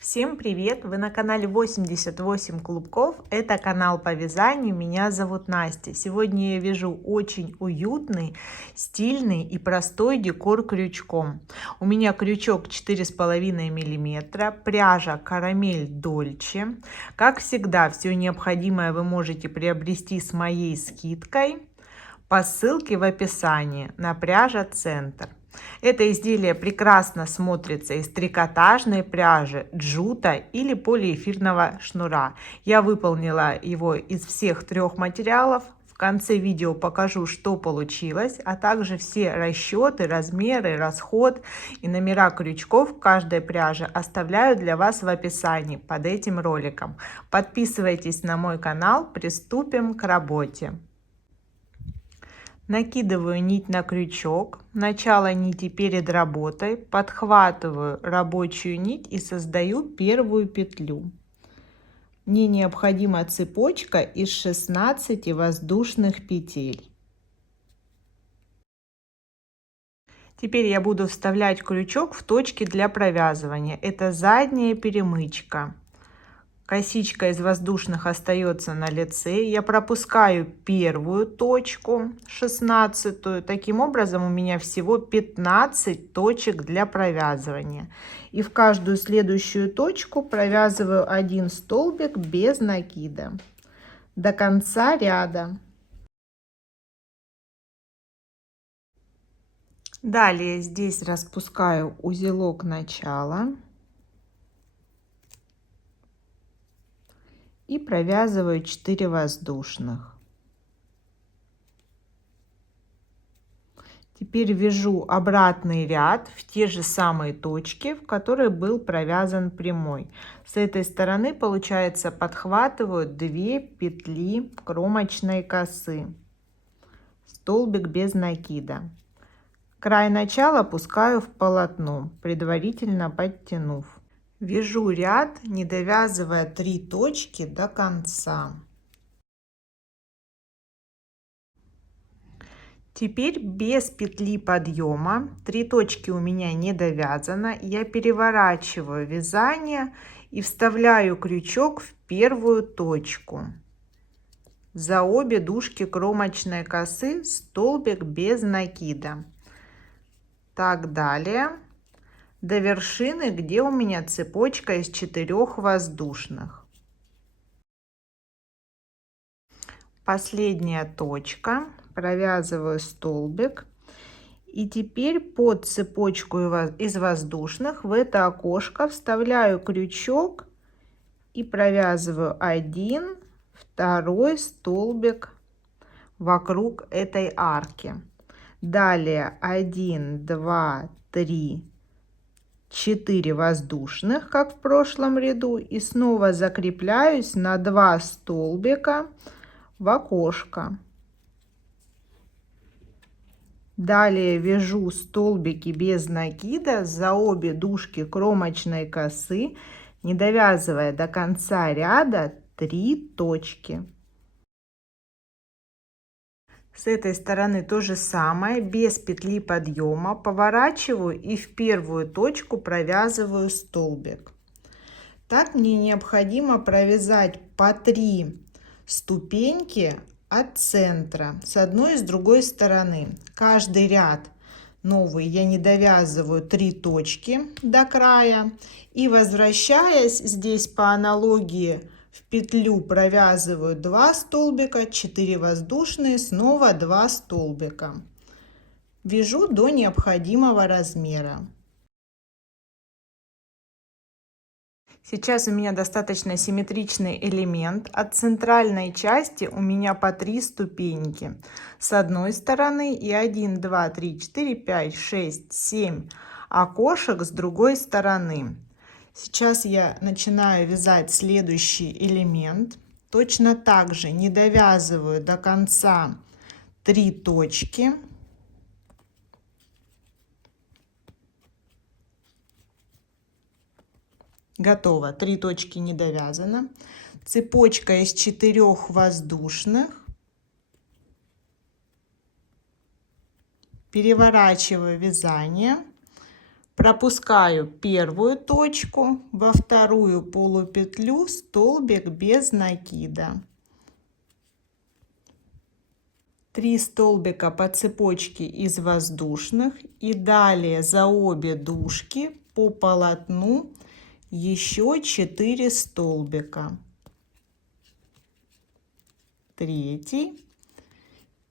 Всем привет! Вы на канале 88 клубков. Это канал по вязанию. Меня зовут Настя. Сегодня я вяжу очень уютный, стильный и простой декор крючком. У меня крючок 4,5 мм, пряжа карамель Дольче. Как всегда, все необходимое вы можете приобрести с моей скидкой по ссылке в описании на пряжа Центр. Это изделие прекрасно смотрится из трикотажной пряжи, джута или полиэфирного шнура. Я выполнила его из всех трех материалов. В конце видео покажу, что получилось, а также все расчеты, размеры, расход и номера крючков каждой пряжи оставляю для вас в описании под этим роликом. Подписывайтесь на мой канал, приступим к работе. Накидываю нить на крючок, начало нити перед работой, подхватываю рабочую нить и создаю первую петлю. Мне необходима цепочка из 16 воздушных петель. Теперь я буду вставлять крючок в точки для провязывания. Это задняя перемычка. Косичка из воздушных остается на лице. Я пропускаю первую точку, 16-ю. Таким образом у меня всего 15 точек для провязывания. И в каждую следующую точку провязываю один столбик без накида до конца ряда. Далее здесь распускаю узелок начала. И провязываю 4 воздушных. Теперь вяжу обратный ряд в те же самые точки, в которые был провязан прямой. С этой стороны, получается, подхватываю 2 петли кромочной косы, столбик без накида. Край начала опускаю в полотно, предварительно подтянув. Вяжу ряд, не довязывая 3 точки до конца. Теперь без петли подъема, 3 точки у меня не довязано, я переворачиваю вязание и вставляю крючок в первую точку. За обе дужки кромочной косы столбик без накида. Так далее до вершины, где у меня цепочка из 4 воздушных. Последняя точка, провязываю столбик. И теперь под цепочку из воздушных в это окошко вставляю крючок и провязываю 1, 2 столбик вокруг этой арки. Далее 1, 2, 3, 4 воздушных, как в прошлом ряду, и снова закрепляюсь на 2 столбика в окошко. Далее вяжу столбики без накида за обе дужки кромочной косы, не довязывая до конца ряда 3 точки. С этой стороны то же самое, без петли подъема, поворачиваю и в первую точку провязываю столбик. Так мне необходимо провязать по 3 ступеньки от центра с одной и с другой стороны. Каждый ряд новый я не довязываю 3 точки до края, и возвращаясь здесь по аналогии в петлю провязываю 2 столбика, 4 воздушные, снова 2 столбика. Вяжу до необходимого размера. Сейчас у меня достаточно симметричный элемент. От центральной части у меня по 3 ступеньки с одной стороны и 1, 2, 3, 4, 5, 6, 7 окошек с другой стороны. Сейчас я начинаю вязать следующий элемент. Точно так же не довязываю до конца 3 точки. Готово, 3 точки не довязано. Цепочка из 4 воздушных. Переворачиваю вязание, Пропускаю первую точку, во вторую полупетлю столбик без накида. 3 столбика по цепочке из воздушных и далее за обе дужки по полотну еще 4 столбика. 3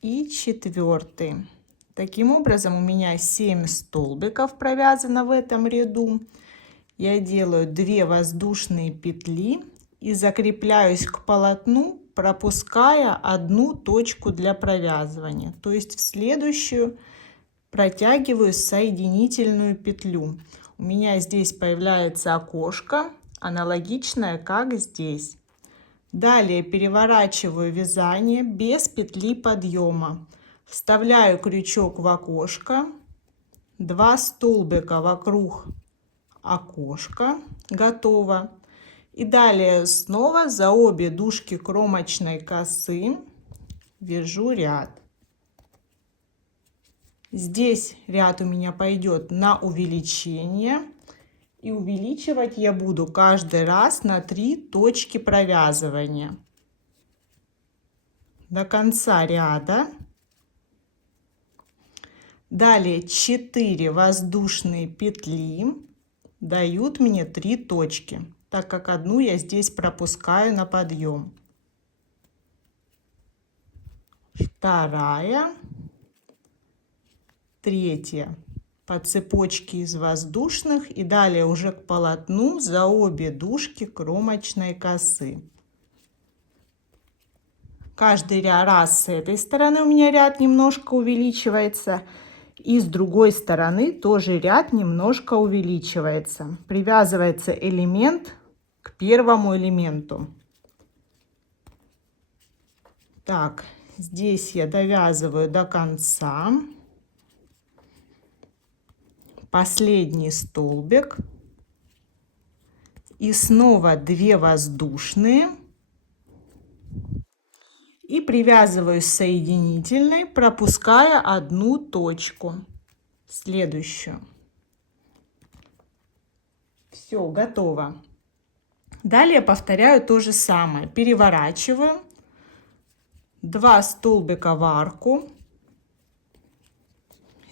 и 4. Таким образом у меня 7 столбиков провязано в этом ряду. Я делаю 2 воздушные петли и закрепляюсь к полотну, пропуская одну точку для провязывания. То есть в следующую протягиваю соединительную петлю. У меня здесь появляется окошко, аналогичное как здесь. Далее переворачиваю вязание без петли подъема. Вставляю крючок в окошко, 2 столбика вокруг окошка, готово. И далее снова за обе дужки кромочной косы вяжу ряд. Здесь ряд у меня пойдет на увеличение. И увеличивать я буду каждый раз на 3 точки провязывания. До конца ряда. Далее 4 воздушные петли дают мне 3 точки, так как одну я здесь пропускаю на подъем. Вторая, третья по цепочке из воздушных и далее уже к полотну за обе дужки кромочной косы. Каждый раз с этой стороны у меня ряд немножко увеличивается. И с другой стороны тоже ряд немножко увеличивается. Привязывается элемент к первому элементу. Так, здесь я довязываю до конца. Последний столбик. И снова 2 воздушные. И привязываю соединительной, пропуская одну точку. Следующую. Все, готово. Далее повторяю то же самое. Переворачиваю. 2 столбика в арку.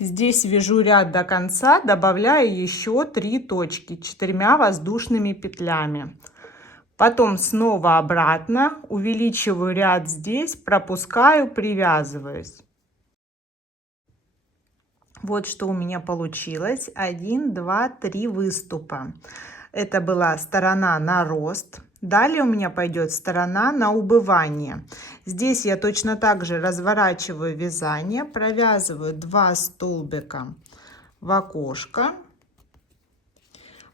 Здесь вяжу ряд до конца, добавляю еще 3 точки 4 воздушными петлями. Потом снова обратно, увеличиваю ряд здесь, пропускаю, привязываюсь. Вот что у меня получилось. 1, 2, 3 выступа. Это была сторона на рост. Далее у меня пойдет сторона на убывание. Здесь я точно так же разворачиваю вязание, провязываю 2 столбика в окошко.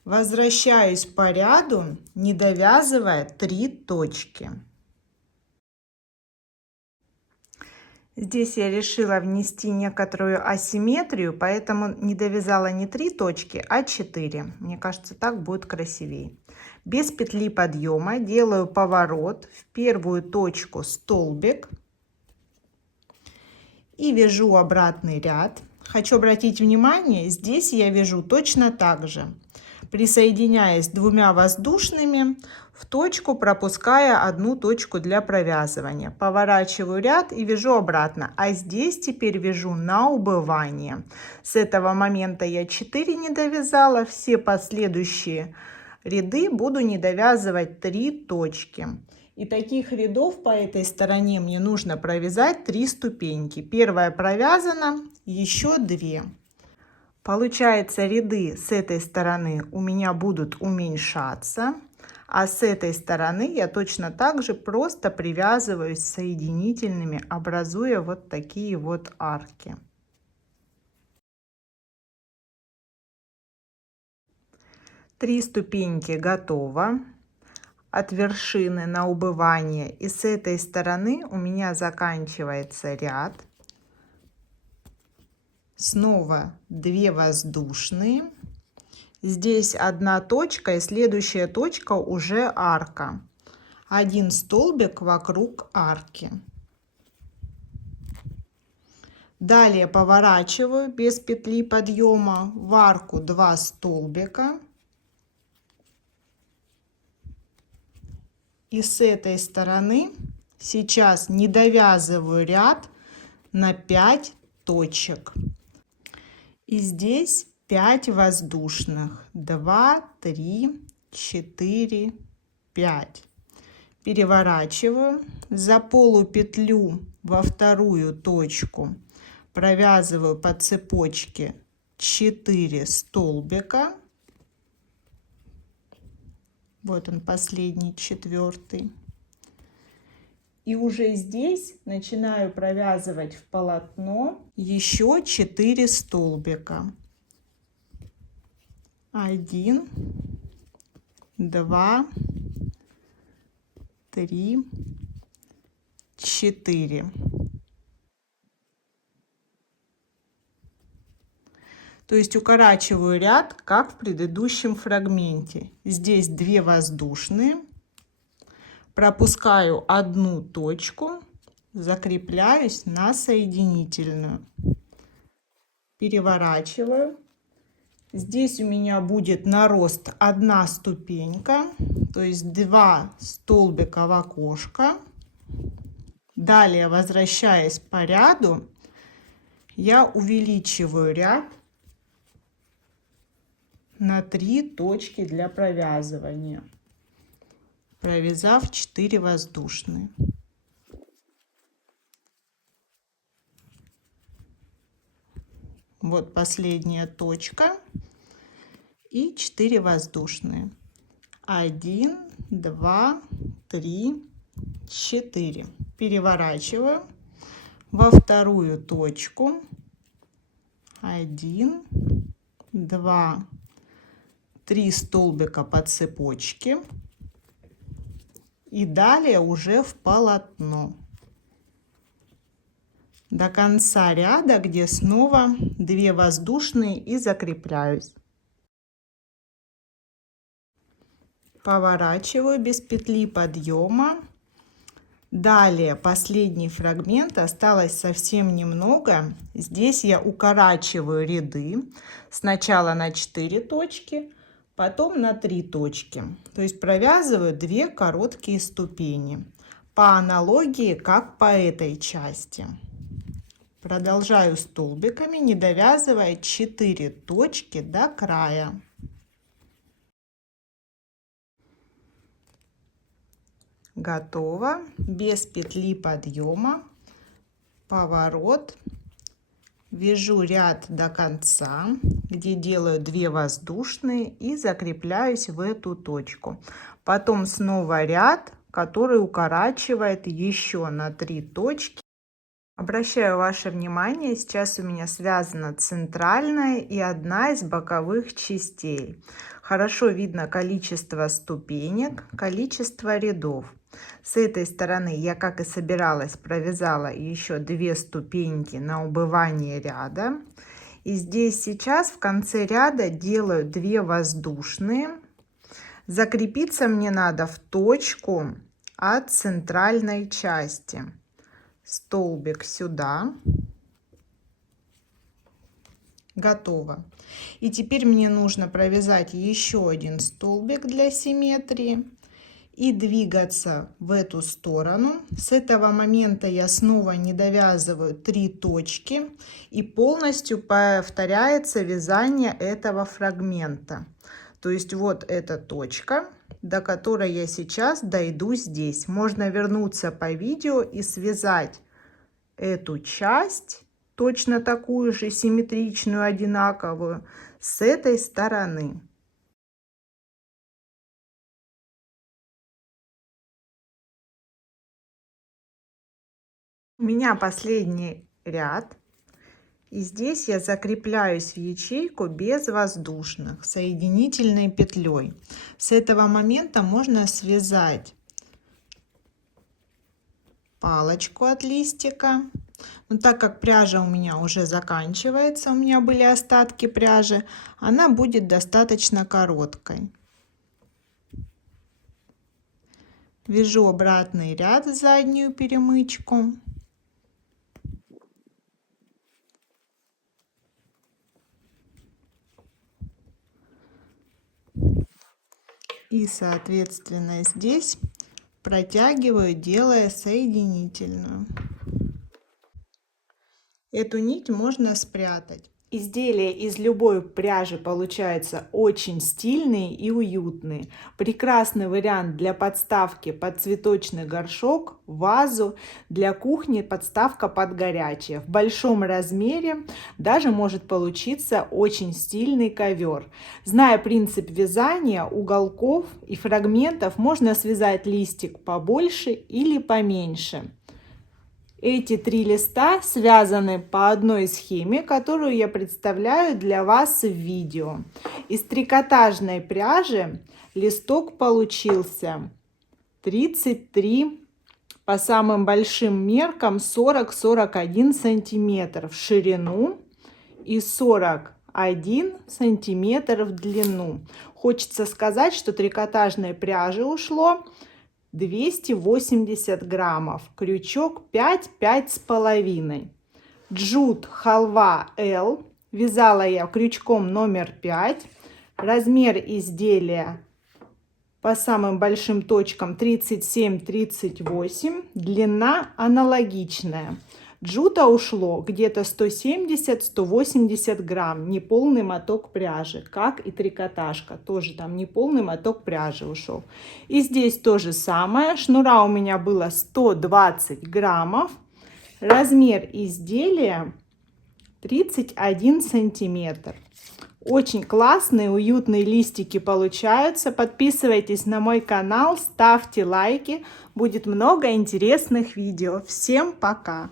Возвращаюсь по ряду, не довязывая 3 точки. Здесь я решила внести некоторую асимметрию, поэтому не довязала не 3 точки, а 4. Мне кажется, так будет красивее. Без петли подъема делаю поворот в первую точку столбик и вяжу обратный ряд. Хочу обратить внимание, здесь я вяжу точно так же. Присоединяясь 2 воздушными в точку, пропуская одну точку для провязывания. Поворачиваю ряд и вяжу обратно. А здесь теперь вяжу на убывание. С этого момента я 4 не довязала. Все последующие ряды буду не довязывать 3 точки. И таких рядов по этой стороне мне нужно провязать 3 ступеньки. Первая провязана, еще 2. Получается, ряды с этой стороны у меня будут уменьшаться, а с этой стороны я точно так же просто привязываюсь соединительными, образуя вот такие вот арки. Три ступеньки готово. От вершины на убывание, и с этой стороны у меня заканчивается ряд. Снова 2 воздушные. Здесь одна точка, и следующая точка уже арка. 1 столбик вокруг арки. Далее поворачиваю без петли подъема в арку 2 столбика. И с этой стороны сейчас не довязываю ряд на 5 точек. И здесь 5 воздушных. 2, 3, 4, 5. Переворачиваю. За полупетлю во вторую точку провязываю по цепочке 4 столбика. Вот он, последний, четвертый. И уже здесь начинаю провязывать в полотно еще 4 столбика. 1, 2, 3, 4. То есть укорачиваю ряд, как в предыдущем фрагменте. Здесь 2 воздушные. Пропускаю одну точку, закрепляюсь на соединительную. Переворачиваю. Здесь у меня будет нарост 1 ступенька, то есть 2 столбика в окошко. Далее, возвращаясь по ряду, я увеличиваю ряд на 3 точки для провязывания, провязав 4 воздушные. Вот последняя точка и 4 воздушные. 1, 2, 3, 4. Переворачиваю во вторую точку. 1, 2, 3 столбика по цепочке. И далее уже в полотно. До конца ряда, где снова 2 воздушные, и закрепляюсь. Поворачиваю без петли подъема. Далее последний фрагмент, осталось совсем немного. Здесь я укорачиваю ряды. Сначала на 4 точки, потом на 3 точки. То есть провязываю 2 короткие ступени. По аналогии, как по этой части. Продолжаю столбиками, не довязывая 4 точки до края. Готово. Без петли подъема. Поворот. Вяжу ряд до конца, где делаю 2 воздушные и закрепляюсь в эту точку. Потом снова ряд, который укорачивает еще на 3 точки. Обращаю ваше внимание, сейчас у меня связана центральная и одна из боковых частей. Хорошо видно количество ступенек, количество рядов. С этой стороны я, как и собиралась, провязала еще 2 ступеньки на убывание ряда. И здесь сейчас в конце ряда делаю 2 воздушные. Закрепиться мне надо в точку от центральной части. Столбик сюда. Готово. И теперь мне нужно провязать еще один столбик для симметрии и двигаться в эту сторону. С этого момента я снова не довязываю 3 точки, и полностью повторяется вязание этого фрагмента. То есть вот эта точка, до которой я сейчас дойду здесь. Можно вернуться по видео и связать эту часть, точно такую же, симметричную, одинаковую, с этой стороны. У меня последний ряд. И здесь я закрепляюсь в ячейку без воздушных, соединительной петлей. С этого момента можно связать палочку от листика. Но так как пряжа у меня уже заканчивается, у меня были остатки пряжи, она будет достаточно короткой. Вяжу обратный ряд, заднюю перемычку. и, соответственно, здесь протягиваю, делая соединительную. Эту нить можно спрятать. Изделия из любой пряжи получаются очень стильные и уютные. Прекрасный вариант для подставки под цветочный горшок, вазу, для кухни подставка под горячее. В большом размере даже может получиться очень стильный ковер. Зная принцип вязания уголков и фрагментов, можно связать листик побольше или поменьше. Эти 3 листа связаны по одной схеме, которую я представляю для вас в видео. Из трикотажной пряжи листок получился 33, по самым большим меркам 40-41 сантиметр в ширину и 41 сантиметр в длину. Хочется сказать, что трикотажной пряжи ушло 280 граммов, крючок 5-5,5. Джут халва L, вязала я крючком номер 5, размер изделия по самым большим точкам 37-38, длина аналогичная. Джута ушло где-то 170-180 грамм, неполный моток пряжи, как и трикотажка, тоже там неполный моток пряжи ушел. И здесь то же самое, шнура у меня было 120 граммов, размер изделия 31 сантиметр. Очень классные, уютные листики получаются. Подписывайтесь на мой канал, ставьте лайки, будет много интересных видео. Всем пока!